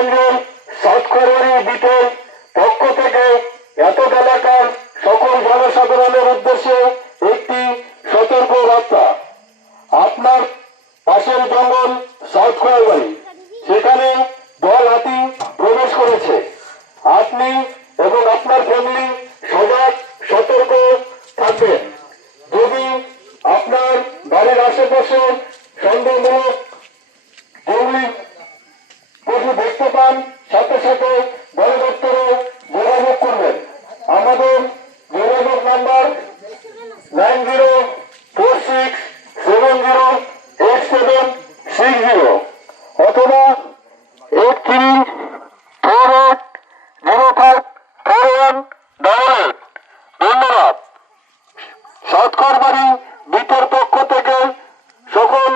South খরবাড়ি বিটের পক্ষ থেকে এত এলাকার সকল জনসাধারণের উদ্দেশ্যে একটি সতর্ক বার্তা। আপনার পাশের জঙ্গল সাউথ খোয়ারবাড়ি সেখানে দল হাতি প্রবেশ করেছে। আপনি এবং আপনার ফ্যামিলি সজাগ, সতর্ক থাকবেন। যদি আপনার বাড়ির আশেপাশে সন্দেহমূলক জঙ্গলি পান সাথে বন দপ্তরে যোগাযোগ করবেন। আমাদের যোগাযোগ number nine zero four six seven zero eight seven six zero অথবা eight three four eight zero five four one double eight. ধন্যবাদ। সাতকর বাড়ি বিটের পক্ষ থেকে সকল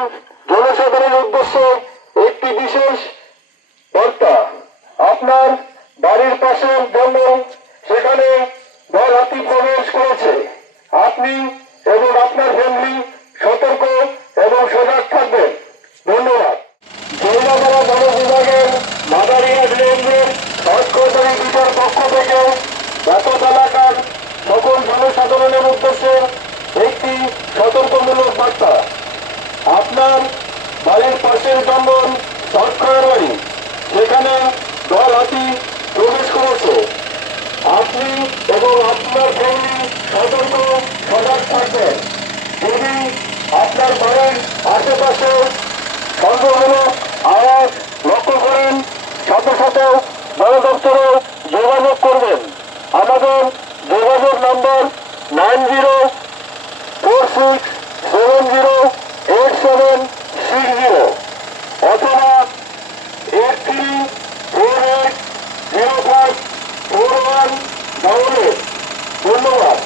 আপনার বাড়ির পাশে জঙ্গল সেখানে দল হাতি প্রবেশ করেছে। আপনি এবং আপনার ফ্যামিলি সতর্ক এবং সজাগ থাকবেন। ধন্যবাদ। জৈনগড়া বন বিভাগের মাদারিয়া সৎকর্মী বিটার পক্ষ থেকে ব্যাপক এলাকার সকল জনসাধারণের উদ্দেশ্যে একটি সতর্কমূলক বার্তা। আপনার বাড়ির পাশের জঙ্গল সৎকর বাড়ি সেখানে দল হাতি প্রবেশ করেছে। আপনি এবং আপনার ফ্যামিলি সতর্ক, সজাগ থাকবেন। যদি আপনার বাড়ির আশেপাশে সন্দেহমূলক আওয়াজ লক্ষ্য করেন, সাথে সাথে বন দপ্তরে যোগাযোগ করবেন। আমাদের যোগাযোগ নম্বর nine zero four six seven zero eight seven six zero অথবা এইট থ্রি ফোর এইট ধন্যবাদ।